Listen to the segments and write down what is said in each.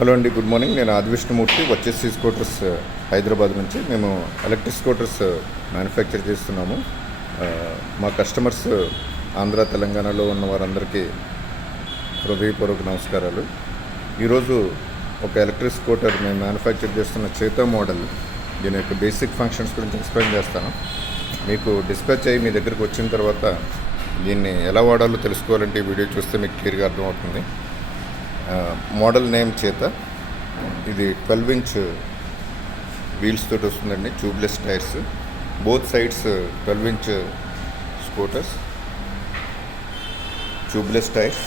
Hello అండి, good morning. నేను ఆదివిష్ణుమూర్తి, వచ్చేసి స్కూటర్స్ హైదరాబాద్ నుంచి. మేము ఎలక్ట్రిక్ స్కూటర్స్ మ్యానుఫ్యాక్చర్ చేస్తున్నాము. మా కస్టమర్స్ ఆంధ్ర తెలంగాణలో ఉన్న వారందరికీ హృదయపూర్వక నమస్కారాలు. ఈరోజు ఒక ఎలక్ట్రిక్ స్కూటర్ మేము మ్యానుఫ్యాక్చర్ చేస్తున్న చేతో మోడల్, దీని యొక్క బేసిక్ ఫంక్షన్స్ గురించి ఎక్స్ప్లెయిన్ చేస్తాను. మీకు డిస్పాచ్ అయ్యి మీ దగ్గరికి వచ్చిన తర్వాత దీన్ని ఎలా వాడాలో తెలుసుకోవాలంటే ఈ వీడియో చూస్తే మీకు క్లియర్గా అర్థమవుతుంది. మోడల్ నేమ్ చేత. ఇది 12 ఇంచ్ వీల్స్ తోటి వస్తుందండి, tubeless tyres. Both sides 12 inch scooters, tubeless tyres.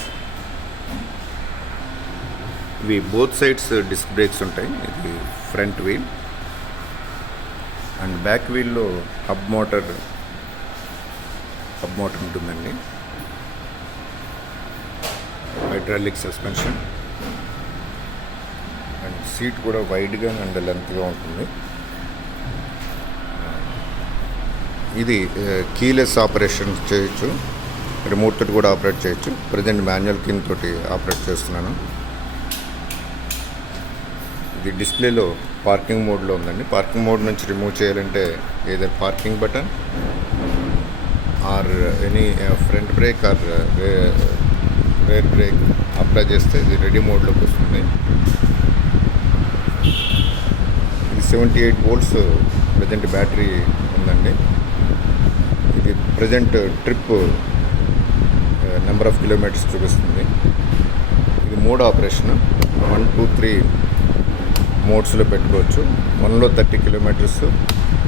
ఇవి బోత్ సైడ్స్ డిస్క్ బ్రేక్స్ ఉంటాయి. ఇది ఫ్రంట్ వీల్ అండ్ బ్యాక్ వీల్లో హబ్ మోటార్ ఉంటుందండి. హైడ్రాలిక్ సస్పెన్షన్ అండ్ సీట్ కూడా వైడ్గా అండ్ లెంత్గా ఉంటుంది. ఇది కీలెస్ ఆపరేషన్ చేయొచ్చు, రిమోట్ తోటి కూడా ఆపరేట్ చేయొచ్చు. ప్రజెంట్ మాన్యువల్ కీ తోటి ఆపరేట్ చేస్తున్నాను. ఇది డిస్ప్లేలో పార్కింగ్ మోడ్లో ఉందండి. పార్కింగ్ మోడ్ నుంచి రిమూవ్ చేయాలంటే either parking button or any front brake are rare break apply చేస్తే ఇది రెడీ మోడ్లోకి వస్తుంది. ఇది 78 volts ప్రజెంట్ బ్యాటరీ ఉందండి. ఇది present trip number of kilometres చూపిస్తుంది. ఇది మోడ్ ఆపరేషన్ 1, 2, 3 మోడ్స్లో పెట్టుకోవచ్చు. 1లో 30 kilometers,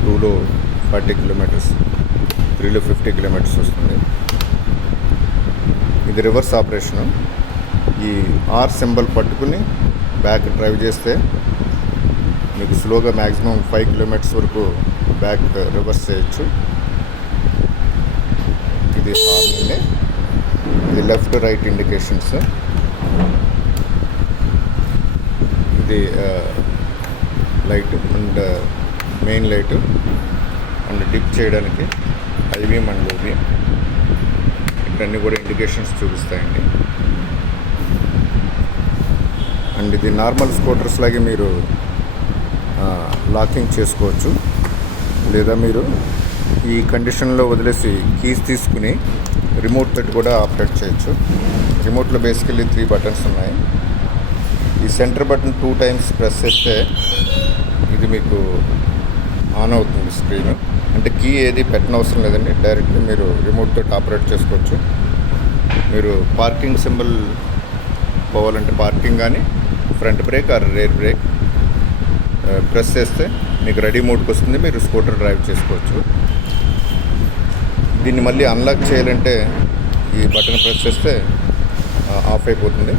2లో 40 kilometers, 3లో 50 kilometers వస్తుంది. ఇది రివర్స్ ఆపరేషను. ఈ ఆర్ సింబల్ పట్టుకుని బ్యాక్ డ్రైవ్ చేస్తే మీకు స్లోగా మ్యాక్సిమం 5 kilometers వరకు బ్యాక్ రివర్స్ చేయొచ్చు. ఇది హార్న్ అండి. ఇది లెఫ్ట్ రైట్ ఇండికేషన్స్. ఇది light and main light and dip చేయడానికి ఐబీఎం అండ్ లోబీఎం ఇవన్నీ కూడా ఇండికేషన్స్ చూపిస్తాయండి. అండ్ ఇది నార్మల్ స్కూటర్స్ లాగే మీరు లాకింగ్ చేసుకోవచ్చు, లేదా మీరు ఈ కండిషన్లో వదిలేసి కీస్ తీసుకుని రిమోట్ తోటి కూడా ఆపరేట్ చేయొచ్చు. రిమోట్లో బేసికల్లీ 3 buttons ఉన్నాయి. ఈ సెంటర్ బటన్ 2 times ప్రెస్ చేస్తే ఇది మీకు ఆన్ అవుతుంది స్క్రీన్. అంటే కీ ఏది పెట్టనవసరం లేదండి, డైరెక్ట్గా మీరు రిమోట్ తోటి ఆపరేట్ చేసుకోవచ్చు. మీరు పార్కింగ్ సింబల్ పోవాలంటే పార్కింగ్ కానీ front brake are rare break press చేస్తే మీకు రెడీ మోడ్కి వస్తుంది. మీరు స్కూటర్ డ్రైవ్ చేసుకోవచ్చు. దీన్ని మళ్ళీ అన్లాక్ చేయాలంటే ఈ బటన్ ప్రెస్ చేస్తే ఆఫ్ అయిపోతుంది.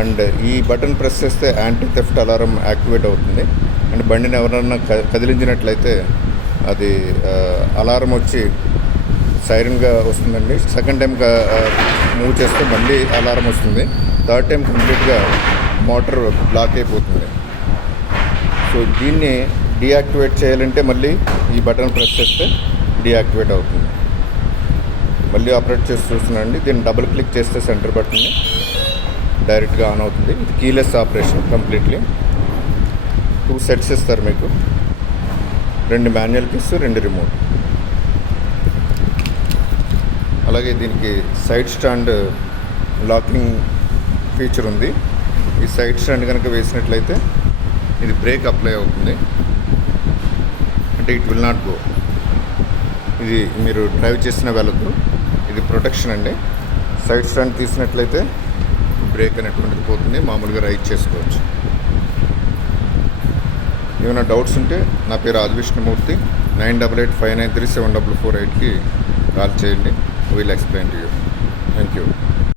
అండ్ ఈ బటన్ ప్రెస్ చేస్తే యాంటీ థెఫ్ట్ అలారం యాక్టివేట్ అవుతుంది. అండ్ బండిని ఎవరన్నా కదిలించినట్లయితే అది అలారం వచ్చి సైరన్గా వస్తుందండి. సెకండ్ టైం మూవ్ చేస్తే మళ్ళీ అలారం వస్తుంది. థర్డ్ టైం కంప్లీట్గా మోటార్ బ్లాక్ అయిపోతుంది. సో దీన్ని డీయాక్టివేట్ చేయాలంటే మళ్ళీ ఈ బటన్ ప్రెస్ చేస్తే డీయాక్టివేట్ అవుతుంది. మళ్ళీ ఆపరేట్ చేసి చూస్తున్నాండి. దీన్ని డబుల్ క్లిక్ చేస్తే సెంటర్ బటన్ని డైరెక్ట్గా ఆన్ అవుతుంది. ఇది కీలెస్ ఆపరేషన్ కంప్లీట్లీ. 2 sets ఇస్తారు మీకు, 2 మాన్యువల్ కీస్, 2 రిమోట్. అలాగే దీనికి సైడ్ స్టాండ్ లాకింగ్ ఫీచర్ ఉంది. ఈ సైడ్ స్టాండ్ కనుక వేసినట్లయితే ఇది బ్రేక్ అప్లై అవుతుంది, అంటే ఇట్ విల్ నాట్ గో. ఇది మీరు డ్రైవ్ చేసిన వెళ్ళదు. ఇది ప్రొటెక్షన్ అండి. సైడ్ స్టాండ్ తీసినట్లయితే బ్రేక్ అనేటువంటిది పోతుంది, మామూలుగా రైడ్ చేసుకోవచ్చు. ఏమైనా డౌట్స్ ఉంటే నా పేరు ఆదివిష్ణుమూర్తి, 9885937448కి కాల్ చేయండి. Will explain to you. Thank you.